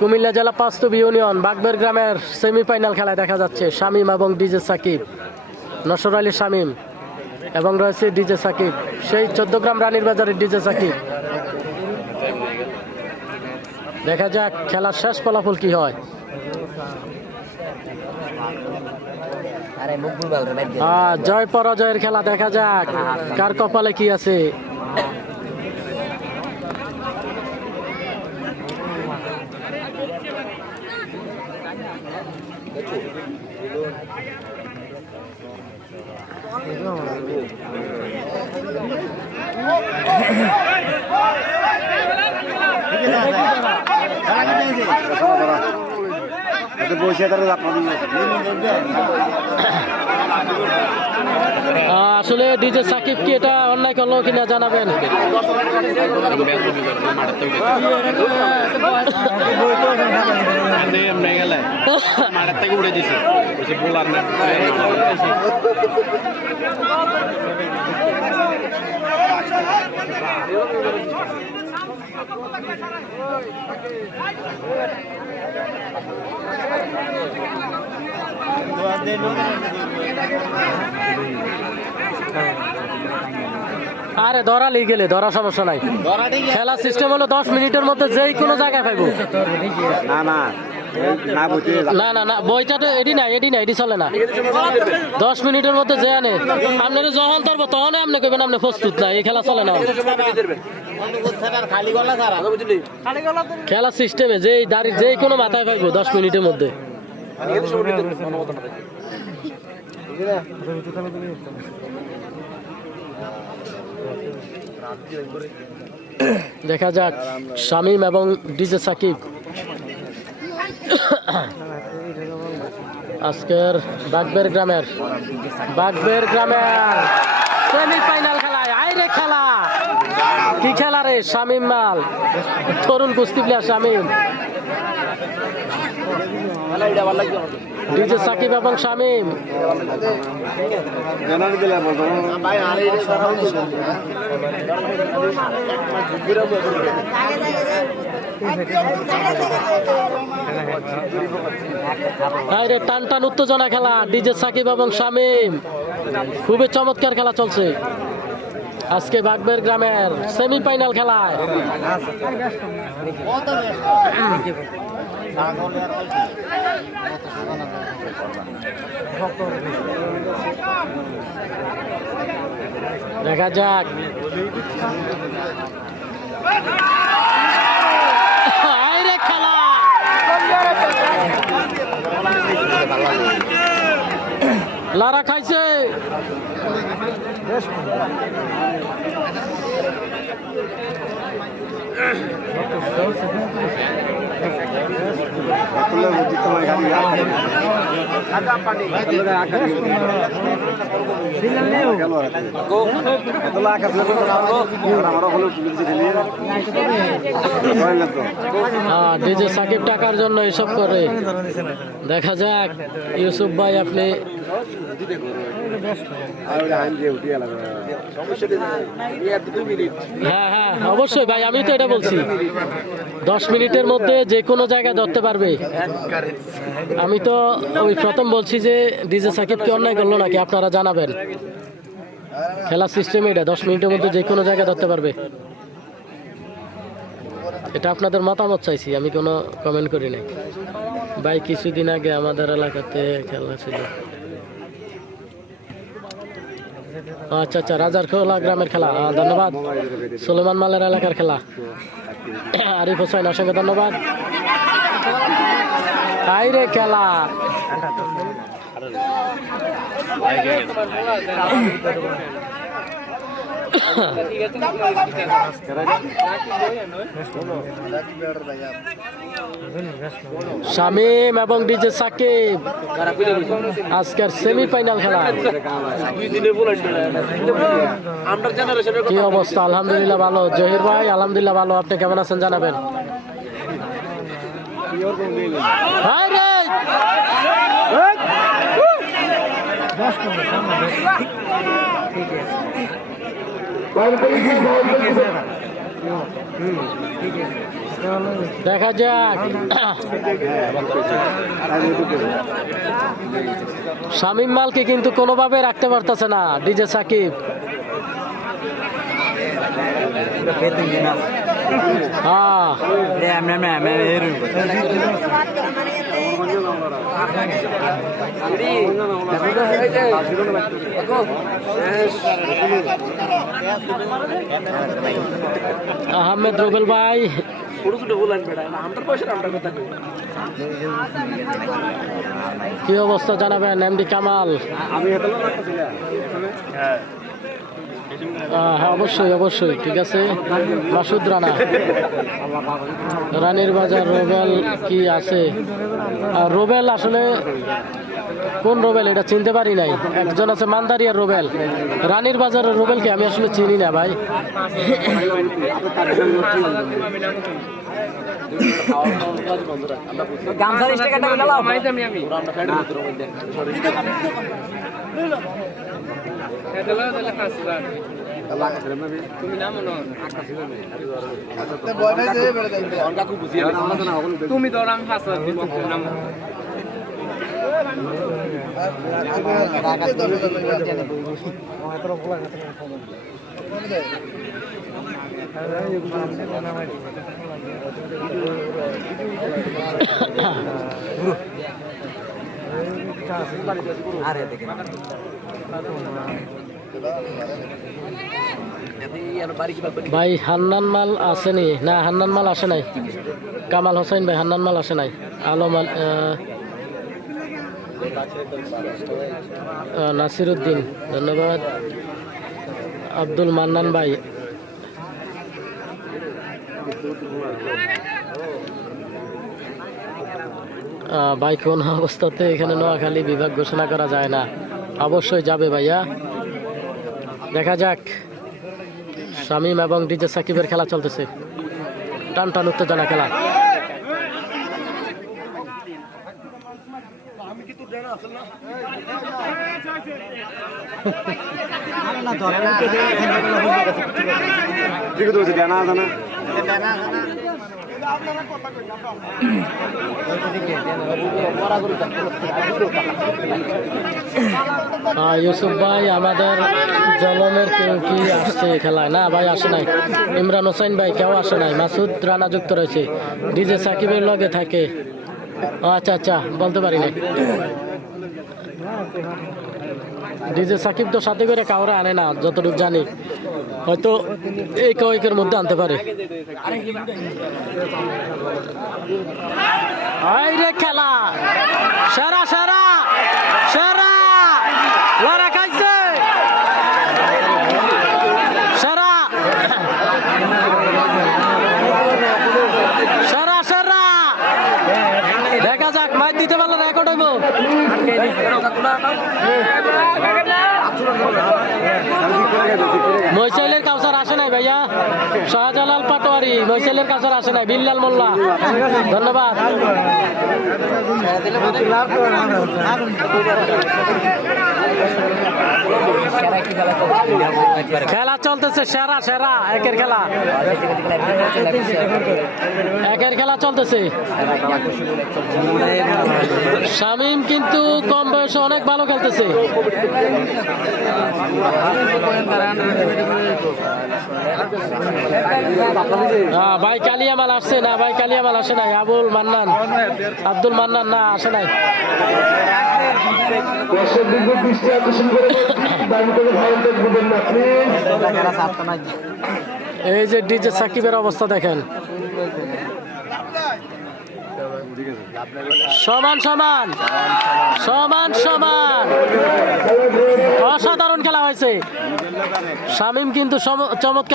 কুমিল্লা জেলা পাঁচতুব ইউনিয়ন বাগবের গ্রামের সেমিফাইনাল খেলায় দেখা যাচ্ছে শামীম এবং ডিজে সাকিব, নসর আলী শামীম এবং রয়েছে ডিজে সাকিব, সেই 14 গ্রাম রানীর বাজারের ডিজে সাকিব। দেখা যাক খেলার শেষ ফলাফল কি হয়। জয় পরাজয়ের খেলা, দেখা যাক কার কপালে কি আছে। আসলে ডিজে সাকিব কি এটা অন্যায় করলো কিনা জানাবেন। আরে ধরা লিয়ে গেলে ধরা সমস্যা নাই, খেলা সিস্টেম হলো 10 মিনিটের মধ্যে যেই কোনো জায়গায় পাইবো। না না না বইটা তো এডি না এডি চলে না। 10 মিনিটের মধ্যে যে আনে আপনারা যখন ধরবো তখন আপনি কইবেন আপনি প্রস্তুত না, এই খেলা চলে না। খেলা সিস্টেমে যেই দাঁড়ি যেই কোনো মাথায় পাইবো 10 মিনিটের মধ্যে। দেখা যাক শামীম এবং ডিজে সাকিব আজকের বাগবের গ্রামের সেমিফাইনাল খেলায়। আইরে খেলা, কি খেলা রে! শামীম মাল তরুণ কুস্তি প্লেয়ার শামীম, ডিজে সাকিব এবং শামীম। টান টান উত্তেজনা খেলা, ডিজে সাকিব এবং শামীম, খুবই চমৎকার খেলা চলছে আজকে বাগবের গ্রামের সেমিফাইনাল খেলায়। দেখা যাক খেলা, লারা খাইছে। ডিজে সাকিব টাকার জন্য এসব করে। দেখা যাক ইউসুফ ভাই, আপনি হ্যাঁ হ্যাঁ অবশ্যই ভাই, আমি তো এটা বলছি 10 মিনিটের মধ্যে যে কোনো জায়গায় ধরতে পারবে। আমি তো ওই প্রথম বলছি যে ডিজে সাকিব কি অন্যায় করলো নাকি, আপনারা জানাবেন। খেলার সিস্টেম এটা 10 মিনিটের মধ্যে যে কোনো জায়গায় ধরতে পারবে, এটা আপনাদের মতামত চাইছি, আমি কোনো কমেন্ট করি নাই ভাই। কিছুদিন আগে আমাদের এলাকাতে খেলা ছিল। আচ্ছা আচ্ছা, রাজারখোলা গ্রামের খেলা, ধন্যবাদ। সুলেমান মালের এলাকার খেলা, আরিফ হোসেন, অসংখ্য ধন্যবাদ। আইরে খেলা, শামীম এবং ডিজে সাকিব আজকের সেমিফাইনাল খেলা। কি অবস্থা? আলহামদুলিল্লাহ ভালো। জহির ভাই আলহামদুলিল্লাহ ভালো, আপনি কেমন আছেন জানাবেন। ঠিক আছে। দেখা যাক। শামীম মালকে কিন্তু কোনোভাবে রাখতে পারতেছে না ডিজে সাকিব। আহমেদ রুবেল ভাই কি অবস্থা জানাবেন? এমডি কামাল। হ্যাঁ অবশ্যই অবশ্যই, ঠিক আছে। মাসুদ রানা, রানীর বাজার রোবেল কি আছে? রোবেল আসলে কোন রোবেল এটা চিনতে পারি নাই। একজন আছে মান্দারিয়ার রোবেল, রানীর বাজারের রোবেলকে আমি আসলে চিনি না ভাই। তুমি তো আমি হাসা দিব নাম ভাই হান্নান মাল আসেনি না? হান্নান মাল আসে নাই। কামাল হোসেন ভাই হান্নান মাল আসে নাই। আলম নাসির উদ্দিন ধন্যবাদ। আব্দুল মান্নান ভাই, ভাই কোন অবস্থাতে এখানে নোয়াখালী বিভাগ ঘোষণা করা যায় না? অবশ্যই যাবে ভাইয়া, দেখা যাক। শামীম এবং ডিজে সাকিবের খেলা চলতেছে, টান টান উত্তেজনা খেলা। ইউসুফ ভাই আমাদের জলমের কেউ কি আসছে খেলায়? না ভাই আসে নাই। ইমরান হোসেন ভাই কেউ আসে নাই। মাসুদ রানা যুক্ত রয়েছে, ডিজে সাকিবের লগে থাকে। আচ্ছা আচ্ছা, বলতে পারি না। ডিজে সাকিব তো সাথে করে কাউরে আনে না যতটুকু জানি, হয়তো এই কয়েকের মধ্যে আনতে পারে। খেলা সেরা সেরা সেরা লড়া খাইছে সেরা সেরা সেরা। দেখা যাক, মাইক দিতে পারলে রেকর্ড হইব। মৈশাইলের কাউসার আসে নাই ভাইয়া। শাহজালাল পাটোয়ারি, মৈশাইলের কাউসার আসে নাই। বিল্লাল মোল্লা ধন্যবাদ। খেলা চলতেছে সেরা সেরা, একের খেলা, একের খেলা চলতেছে। শামীম কিন্তু কম বয়সে অনেক ভালো খেলতেছে। ভাই কালিয়ামাল আসছে না? ভাই কালিয়ামাল আসে নাই। আবুল মান্নান, আব্দুল মান্নান না আসে নাই। এই যে ডিজে সাকিবের অবস্থা দেখেন, সমান সমান সমান সমান, অসাধারণ খেলা হয়েছে। শামীম কিন্তু চমৎকার